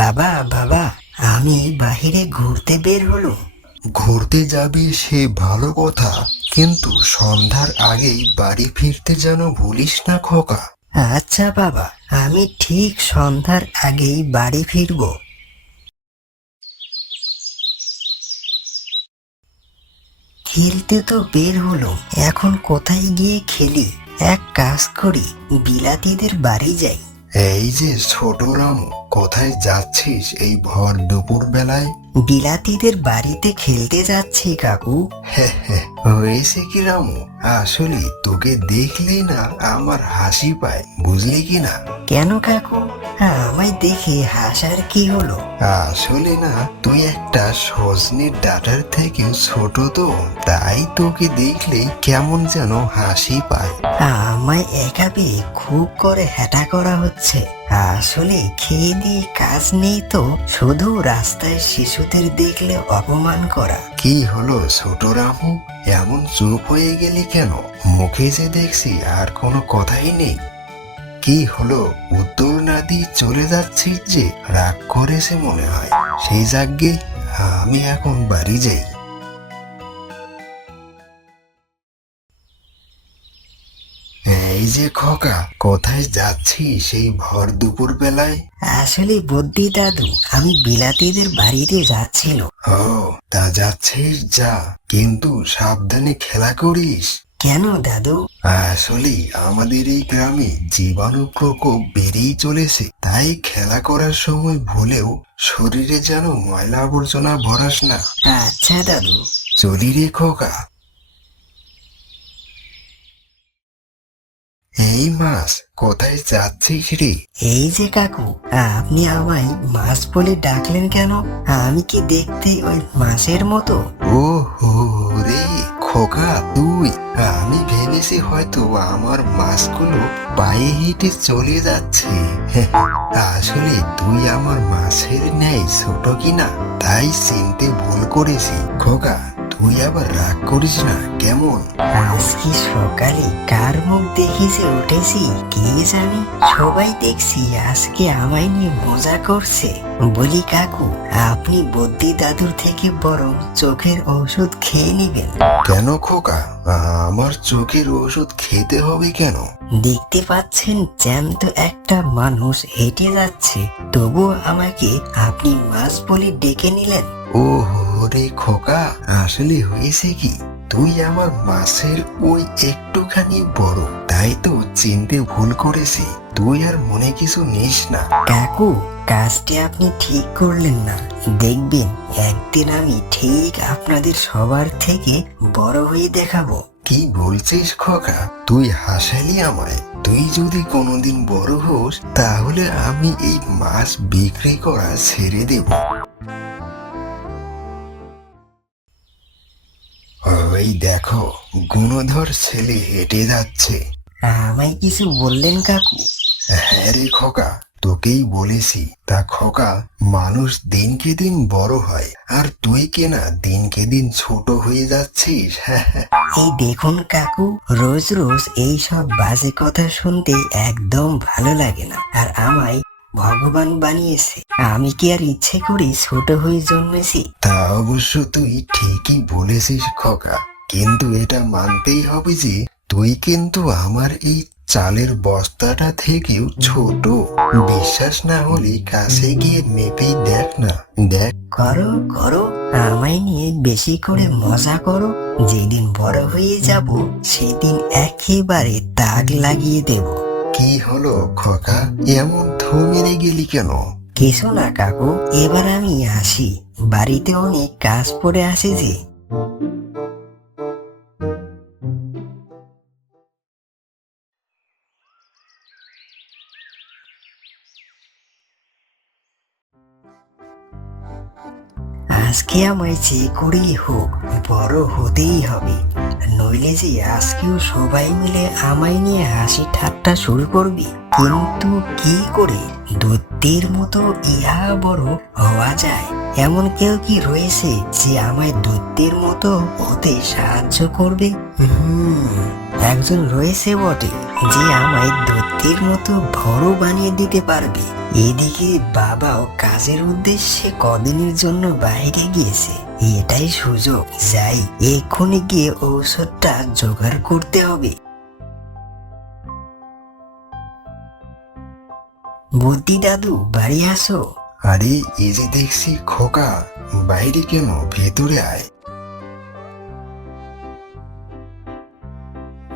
বাবা বাবা আমি বাহিরে ঘুরতে বের হলো ঘুরতে যাবি সে ভালো কথা কিন্তু সন্ধ্যার আগেই বাড়ি ফিরতে যেন ভুলিস না খোকা। আচ্ছা বাবা আমি ঠিক সন্ধ্যার আগেই বাড়ি ফিরবো। খেলতে তো বের হলো এখন কোথায় গিয়ে খেলি? এক কাজ করি বিলাতিদের বাড়ি যাই। এই যে ছোট রামু কোথায় যাচ্ছিস এই ভর দুপুর বেলায়? বিলাতিদের বাড়িতে খেলতে যাচ্ছি কাকু। হয়েছে কি রামু? আসলে তোকে দেখলেই না আমার হাসি পায় বুঝলি কি না? কেন কাকু? আমায় দেখে হাসার কি হলো? আসলে না তুই একটা সজনের ডাটার থেকে ছোট তো তাই তোকে দেখলেই কেমন যেন হাসি পায়। আমায় একা পেয়ে খুব করে হেঁটা করা হচ্ছে। আসলে খেয়ে দিয়ে কাজ নেই তো শুধু রাস্তায় শিশুদের দেখলে অপমান করা। কি হলো ছোট রামু? এমন চুপ হয়ে গেলি কেন? মুখে যে দেখছি আর কোনো কথাই নেই। কি হলো? উত্তর না দিয়ে চলে যাচ্ছিস যে রাগ করেছে মনে হয়। সেই যাগ্যে আমি এখন বাড়ি যাই। এই যে খোকা কোথায় যাচ্ছি সেই ভর দুপুর বেলায়? আসলে বুদ্ধি দাদু আমি বিলাতিদের বাড়িতে যাচ্ছিল ও তা যাচ্ছিস যা কিন্তু সাবধানে খেলা করিস। কেন দাদু? আসলে আমাদের এই গ্রামে জীবাণু প্রকোপ বেড়েই চলেছে। তাই খেলা করার সময় ভুলেও শরীরে যেন ময়লা আবর্জনা ভরাস না। আচ্ছা দাদু। চলি রে খোকা। এই মাস কোথায় যাচ্ছিস রে? এই যে কাকু আপনি আমায় মাছ বলে ডাকলেন কেন? আমি কি দেখতে ওই মাছের মতো? ও হো রে খোকা, তুই। আমি ভেবেছি হয়তো আমার মাছগুলো পায়ে হেঁটে চলে যাচ্ছে। আসলে তুই আমার মাছের ন্যায় ছোট কিনা, তাই চিনতে ভুল করেছি। খোকা তুই আবার রাগ করিস না কেমন? আজকে সকালে কার মুখ দেখে যে উঠেছি কে জানি? সবাই দেখছি আজকে আমায় নিয়ে মজা করছে। বলি কাকু আপনি বুদ্ধি দাদুর থেকে বরং চোখের ওষুধ খেয়ে নেবেন। কেন খোকা? আমার চোখের ওষুধ খেতে হবে কেন? দেখতে পাচ্ছেন জ্যান্ত একটা মানুষ হেঁটে যাচ্ছে। তবুও আমাকে আপনি মাছ বলে ডেকে নিলেন। ও রে খোকা আসলে হয়েছে কি? তুই আমার মাছের ওই একটুখানি বড় তাই তো চিনতে ভুল করেছি। তুই আর মনে কিছু নিস না। কাকু কাজটি আপনি ঠিক করলেন না। দেখবেন একদিন আমি ঠিক আপনাদের সবার থেকে বড় হয়ে দেখাবো। কি বলছিস খোকা? তুই হাসালি আমায়। তুই যদি কোনোদিন বড় হোস তাহলে আমি এই মাছ বিক্রি করা ছেড়ে দেব। ওই দেখো গুণধর ছেলে হেঁটে যাচ্ছে। আমায় কিছু বললেন কাকু? হ্যাঁ রে খোকা তোকেই বলেছি। তা খোকা মানুষ দিনকে দিন বড় হয় আর তুই কেনা দিনকে দিন ছোট হয়ে যাচ্ছিস? হ্যাঁ। এই দেখুন কাকু রোজ রোজ এই সব বাজে কথা শুনতে একদম ভালো লাগে না আর আমায় ভগবান বানিয়েছে। আমি কি আর ইচ্ছে করে ছোট হয়ে জন্মেছি? তা অবশ্য তুই ঠিকই বলেছিস খোকা। কিন্তু এটা মানতেই হবে যে তুই কিন্তু আমার এই চালের বস্তাটা থেকেও ছোট। বিশ্বাস না হলে কাছে গিয়ে মেপেই দেখ না। দেখ। করো করো আমায় নিয়ে বেশি করে মজা করো। যেদিন বড় হয়ে যাব সেদিন একেবারে দাগ লাগিয়ে দেব। কি হলো খোকা? এমন থু মেরে গেলি কেন? কিছু না কাকু। এবার আমি আসি। বাড়িতে অনেক কাজ পড়ে আসে যে। আজকে আমায় যে করেই হোক, বড় হতেই হবে। নইলে যে আজকেও সবাই মিলে আমায় নিয়ে হাসি ঠাট্টা শুরু করবি। কিন্তু কি করে? দৈত্যের মতো ইহা বড় হওয়া যায়। এমন কেউ কি রয়েছে যে আমায় দৈত্যের মতো হতে সাহায্য করবে? হুম। একজন রয়েছে বটে, যে আমায় দত্তির মতো বড় বানিয়ে দিতে পারবে। এদিকে বাবাও কাজের উদ্দেশ্যে কদিনের জন্য বাইরে গিয়েছে। এটাই সুযোগ, যাই এক্ষুনি গিয়ে ঔষধটা জোগাড় করতে হবে। বুদ্ধি দাদু, বাড়ি আসো। আরে, এই যে দেখছি খোকা, বাইরে কেন? ভেতরে আয়।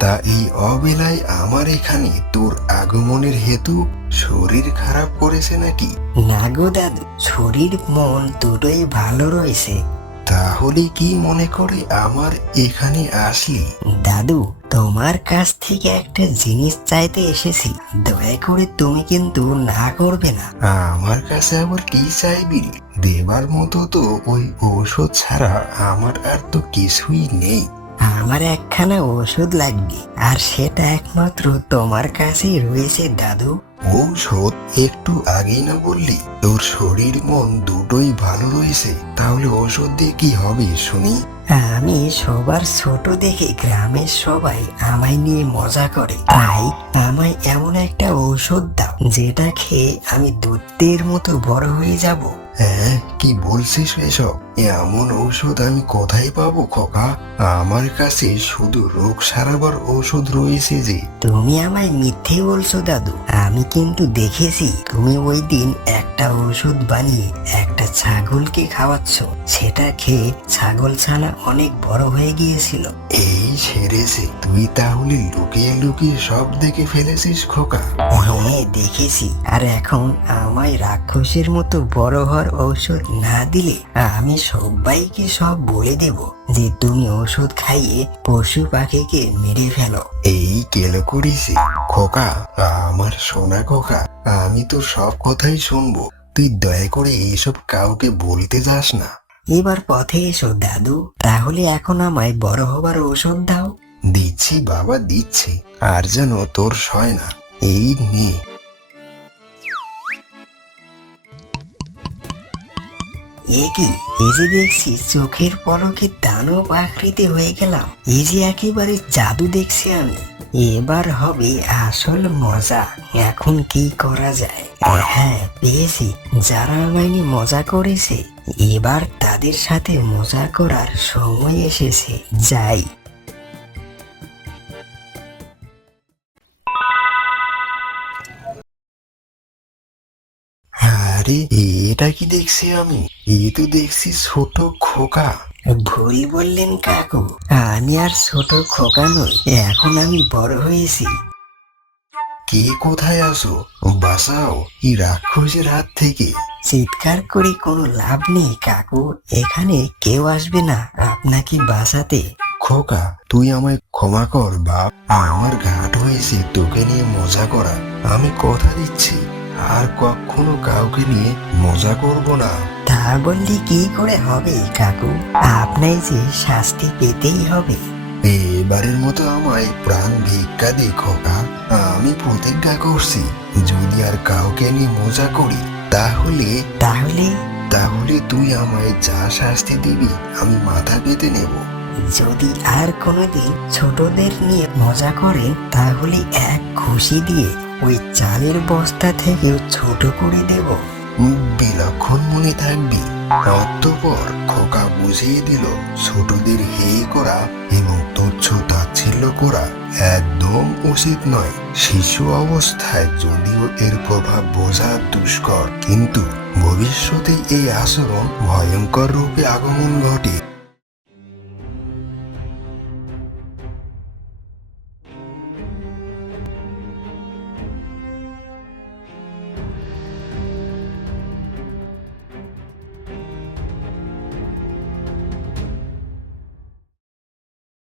তা এই অবেলায় আমার এখানে তোর আগমনের হেতু শরীর খারাপ করেছে নাকি? না গো দাদু শরীর মন দুটোই ভালো রয়েছে। তাহলে কি মনে করে আমার এখানে আসলি? দাদু তোমার কাছ থেকে একটা জিনিস চাইতে এসেছি। দয়া করে তুমি কিন্তু না করবে না। আমার কাছে আবার কি চাইবি? দেবার মতো তো ওই ঔষধ ছাড়া আমার আর তো কিছুই নেই। আমার একখানা ওষুধ লাগবে। আর সেটা একমাত্র তোমার কাছেই রয়েছে দাদু। ঔষধ একটু আগেই না বললি? তোর শরীর মন দুটোই ভালো রয়েছে। তাহলে ওষুধ দিয়ে কি হবে শুনি? আমি সবার ছোট দেখে গ্রামের সবাই আমায় নিয়ে মজা করে। তাই আমায় এমন একটা ঔষধ দাও যেটা খেয়ে আমি দুধের মতো বড় হয়ে যাব। হ্যাঁ কি বলছিস এসব? এমন ঔষধ আমি কোথায় পাবো খোকা? আমার কাছে শুধু রোগ সারাবার ঔষধ রয়েছে যে। তুমি আমায় মিথ্যে বলছো দাদু। আমি কিন্তু দেখেছি তুমি ওই দিন একটা ওষুধ বানিয়ে একটা ছাগলকে খাওয়াচ্ছ। সেটা খেয়ে ছাগল ছানা অনেক বড় হয়ে গিয়েছিল। এই সেরেছে। তুই তাহলে লুকিয়ে লুকিয়ে সব দেখে ফেলেছিস খোকা। হ্যাঁ দেখেছি। আর এখন আমায় রাক্ষসের মতো বড় হওয়ার ঔষধ না দিলে আমি সবাইকে সব বলে দেব যে তুমি ওষুধ খাইয়ে পশু পাখিকে মেরে ফেলো। এই কেলো করিস খোকা আমার সোনা খোকা আমি তো সব কথাই শুনব। তুই দয়া করে এইসব কাউকে বলতে যাস না। এবার পথে এসো দাদু। তাহলে এখন আমায় বড় হবার ঔষধ দাও। দিচ্ছি বাবা দিচ্ছি। আর যেন তোর সয় না। এই নে। এ কি দেখছি, চোখের পলকে দানব আকৃতি হয়ে গেলাম। এই যে একেবারে জাদু দেখছি আমি। এবার হবে আসল মজা। এখন কি করা যায়? হ্যাঁ পেয়েছি। যারা আমায় মজা করেছে, এবার তাদের সাথে মজা করার সময় এসেছে। যাই। এটা কি দেখছি আমি? এ তো দেখছি ছোট খোকা। ভুল বললেন কাকু আমি আর ছোট খোকা নই এখন আমি বড় হয়েছি। কে কোথায় আসো বাঁচাও এই রাক্ষসের হাত থেকে। চিৎকার করে কোনো লাভ নেই কাকু এখানে কেউ আসবে না আপনাকে বাঁচাতে। খোকা তুই আমায় ক্ষমা কর বাপ। আমার ঘাট হয়েছে তোকে নিয়ে মজা করা। আমি কথা দিচ্ছি। আর কখনো কাউকে নিয়ে মজা করব না। তা বললে কি করে হবে কাকু? আপনাই যে শাস্তি পেতেই হবে। এবারের মতো আমায় প্রাণ ভিক্ষা দেখো আমি প্রতিজ্ঞা করছি যদি আর কাউকে নিয়ে মজা করি তাহলে তাহলে? তাহলে তুই আমায় যা শাস্তি দিবি আমি মাথা পেতে নেব। যদি আর কোনোদিন ছোটদের নিয়ে মজা করে তাহলে এক খুশি দিয়ে ওই চালের বস্তা থেকে ছোট করে দেব। বিলক্ষণ মনে থাকবি। অতঃপর খোকা বুঝিয়ে দিল, ছোটদের হে করা এবং তুচ্ছ তাচ্ছিল্য করা একদম উচিত নয়। শিশু অবস্থায় যদিও এর প্রভাব বোঝা দুষ্কর, কিন্তু ভবিষ্যতে এই আচরণ ভয়ঙ্কর রূপে আগমন ঘটে।